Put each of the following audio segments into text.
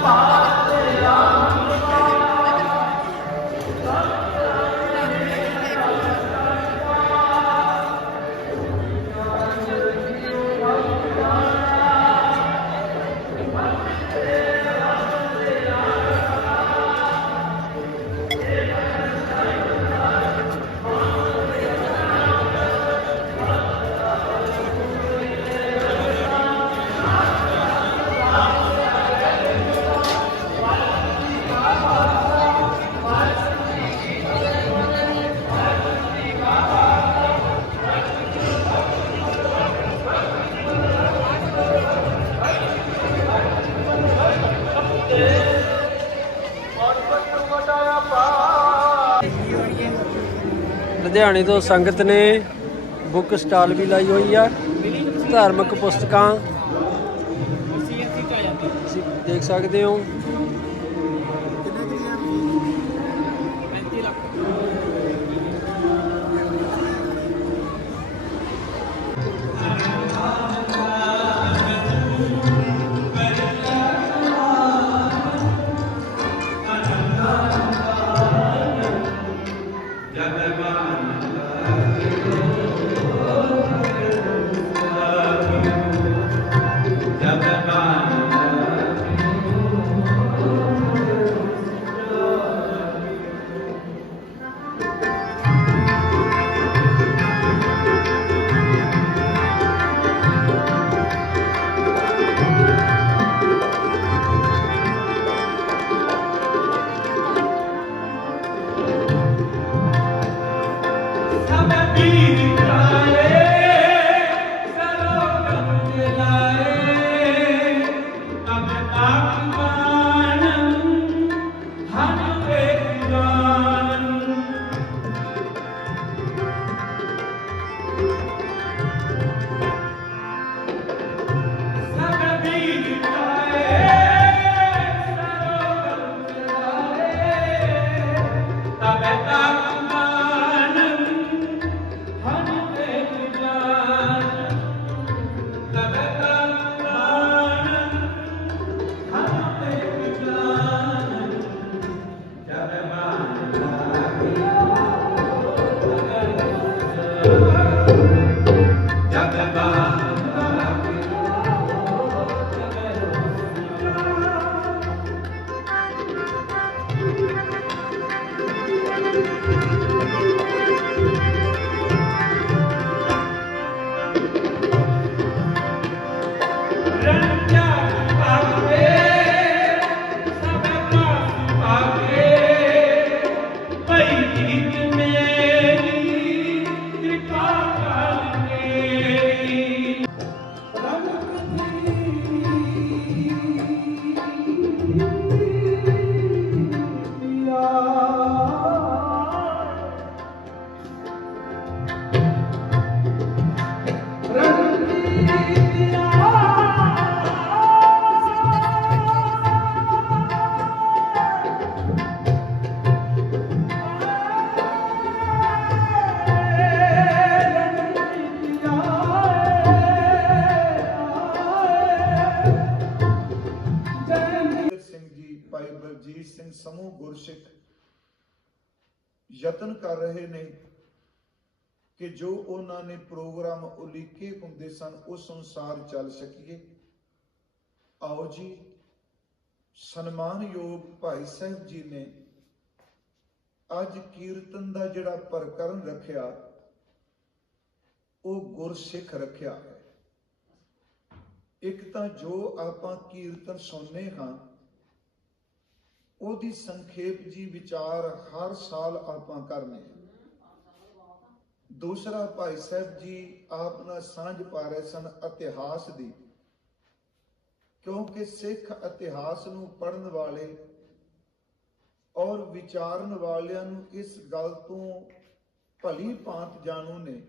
宝 ਲੁਧਿਆਣੇ ਤੋਂ ਸੰਗਤ ਨੇ ਬੁੱਕ ਸਟਾਲ ਵੀ ਲਾਈ ਹੋਈ ਆ, ਧਾਰਮਿਕ ਪੁਸਤਕਾਂ। ਦੇਖ ਸਕਦੇ ਹੋ। África. ਭਾਈ ਸਿੰਘ ਸਮੂਹ ਗੁਰਸਿੱਖ ਯਤਨ ਕਰ ਰਹੇ ਨੇ ਕਿ ਜੋ ਉਹਨਾਂ ਨੇ ਪ੍ਰੋਗਰਾਮ ਉਲੀਕੇ ਹੁੰਦੇ ਸਨ, ਉਸ ਅਨੁਸਾਰ ਚੱਲ ਸਕੀਏ। ਆਓ ਜੀ, ਸਨਮਾਨਯੋਗ ਭਾਈ ਸਾਹਿਬ ਜੀ ਨੇ ਅੱਜ ਕੀਰਤਨ ਦਾ ਜਿਹੜਾ ਪ੍ਰਕਰਨ ਰੱਖਿਆ, ਉਹ ਗੁਰਸਿੱਖ ਰੱਖਿਆ ਹੈ। ਇੱਕ ਤਾਂ ਜੋ ਆਪਾਂ ਕੀਰਤਨ ਸੁਣਨੇ ਹਾਂ ਉਹਦੀ ਸੰਖੇਪ ਜੀ ਵਿਚਾਰ ਹਰ ਸਾਲ ਆਪਾਂ ਕਰਨੇ ਦੂਸਰਾ ਭਾਈ ਸਾਹਿਬ ਜੀ ਆਪ ਨਾਲ ਸਾਂਝ ਪਾ ਰਹੇ ਸਨ ਇਤਿਹਾਸ ਦੀ, ਕਿਉਂਕਿ ਸਿੱਖ ਇਤਿਹਾਸ ਨੂੰ ਪੜਨ ਵਾਲੇ ਔਰ ਵਿਚਾਰਨ ਵਾਲਿਆਂ ਨੂੰ ਇਸ ਗੱਲ ਤੋਂ ਭਲੀ ਭਾਂਤ ਜਾਣੂ ਨੇ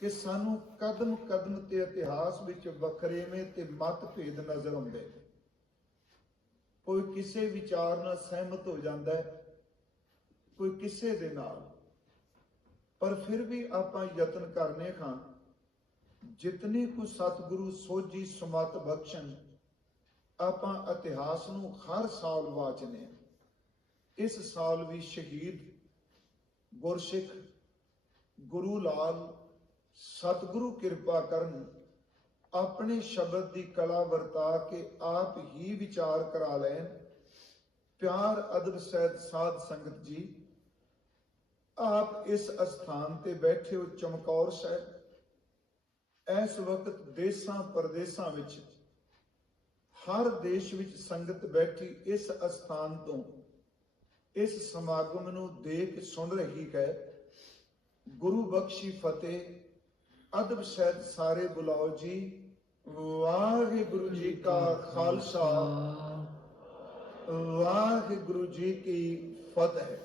ਕਿ ਸਾਨੂੰ ਕਦਮ ਕਦਮ ਤੇ ਇਤਿਹਾਸ ਵਿੱਚ ਵਖਰੇਵੇਂ ਤੇ ਮਤਭੇਦ ਨਜ਼ਰ ਆਉਂਦੇ ਨੇ। ਕੋਈ ਕਿਸੇ ਵਿਚਾਰ ਨਾਲ ਸਹਿਮਤ ਹੋ ਜਾਂਦਾ ਹੈ, ਕੋਈ ਕਿਸੇ ਦੇ ਨਾਲ ਪਰ ਫਿਰ ਵੀ ਆਪਾਂ ਯਤਨ ਕਰਨੇ ਖਾਂ ਜਿਤਨੀ ਕੁ ਸਤਿਗੁਰੂ ਸੋਝੀ ਸਮਤ ਬਖਸ਼ਣ, ਆਪਾਂ ਇਤਿਹਾਸ ਨੂੰ ਹਰ ਸਾਲ ਵਾਚਨੇ ਹਾਂ। ਇਸ ਸਾਲ ਵੀ ਸ਼ਹੀਦ, ਗੁਰਸਿੱਖ, ਗੁਰੂ ਲਾਲ, ਸਤਿਗੁਰੂ ਕਿਰਪਾ ਕਰਨ ਆਪਣੇ ਸ਼ਬਦ ਦੀ ਕਲਾ ਵਰਤਾ ਕੇ ਆਪ ਹੀ ਵਿਚਾਰ ਕਰਾ ਲੈਣ। ਪਿਆਰ ਅਦਬ ਸਹਿਤ ਸਾਧ ਸੰਗਤ ਜੀ, ਆਪ ਇਸ ਅਸਥਾਨ ਤੇ ਬੈਠੇ ਹੋ ਚਮਕੌਰ ਸਾਹਿਬ। ਇਸ ਵਕਤ ਦੇਸਾਂ ਪਰਦੇਸਾਂ ਵਿੱਚ, ਹਰ ਦੇਸ਼ ਵਿੱਚ ਸੰਗਤ ਬੈਠੀ ਇਸ ਅਸਥਾਨ ਤੋਂ, ਇਸ ਸਮਾਗਮ ਨੂੰ ਦੇਖ ਸੁਣ ਰਹੀ ਹੈ। ਗੁਰੂ ਬਖਸ਼ੀ ਫਤਿਹ, ਅਦਬ ਸਹਿਤ ਸਾਰੇ ਬੁਲਾਓ ਜੀ। ਵਾਹਿਗੁਰੂ ਜੀ ਕਾ ਖਾਲਸਾ। ਵਾਹਿਗੁਰੂ ਜੀ ਕੀ ਫਤਿਹ।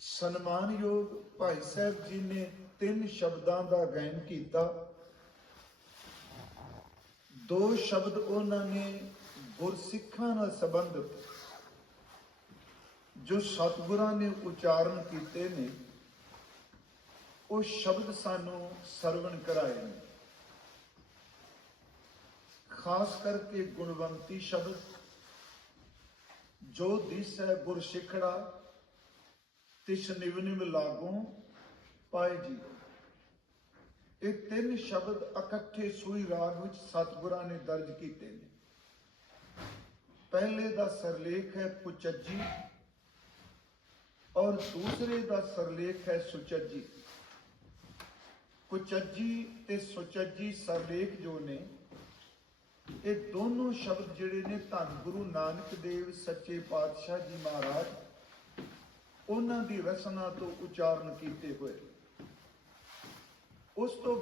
ਸਨਮਾਨਯੋਗ ਭਾਈ ਸਾਹਿਬ ਜੀ ਨੇ ਤਿੰਨ ਸ਼ਬਦਾਂ ਦਾ ਗਾਇਨ ਕੀਤਾ। ਦੋ ਸ਼ਬਦ ਉਹਨਾਂ ਨੇ ਗੁਰਸਿੱਖਾਂ ਨਾਲ ਸੰਬੰਧਿਤ, ਜੋ ਸਤਿਗੁਰਾਂ ਨੇ ਉਚਾਰਨ ਕੀਤੇ ਨੇ। ਉਹ ਸ਼ਬਦ ਸਾਨੂੰ ਸਰਵਣ ਕਰਾਏ ਨੇ। ਖਾਸ ਕਰਕੇ ਗੁਣਵੰਤੀ ਸ਼ਬਦ, ਜੋ ਦਿਸ ਹੈ ਗੁਰ ਸਿੱਖੜਾ, ਤਿਸ ਨਿਵ ਨਿਵ ਲਾਗੋਂ ਪਾਏ ਜੀ ਇਹ ਤਿੰਨ ਸ਼ਬਦ ਇਕੱਠੇ ਸੂਈ ਰਾਗ ਵਿੱਚ ਸਤਿਗੁਰਾਂ ਨੇ ਦਰਜ ਕੀਤੇ ਨੇ। ਪਹਿਲੇ ਦਾ ਸਰਲੇਖ ਹੈ ਪੁਚੱਜੀ, ਔਰ ਦੂਸਰੇ ਦਾ ਸਰਲੇਖ ਹੈ ਸੁਚੱਜੀ। ਕੁਚੱਜੀ ਤੇ ਸੁਚੱਜੀ ਸਰਲੇਖ ਜੋ ਨੇ, ਇਹ ਦੋਨੋਂ ਸ਼ਬਦ ਜਿਹੜੇ ਨੇ ਧੰਨ ਗੁਰੂ ਨਾਨਕ ਦੇਵ ਸੱਚੇ ਪਾਤਸ਼ਾਹ ਜੀ ਮਹਾਰਾਜ, ਉਹਨਾਂ ਦੀ ਰਸਨਾ ਤੋਂ ਉਚਾਰਨ ਕੀਤੇ ਹੋਏ। ਉਸ ਤੋਂ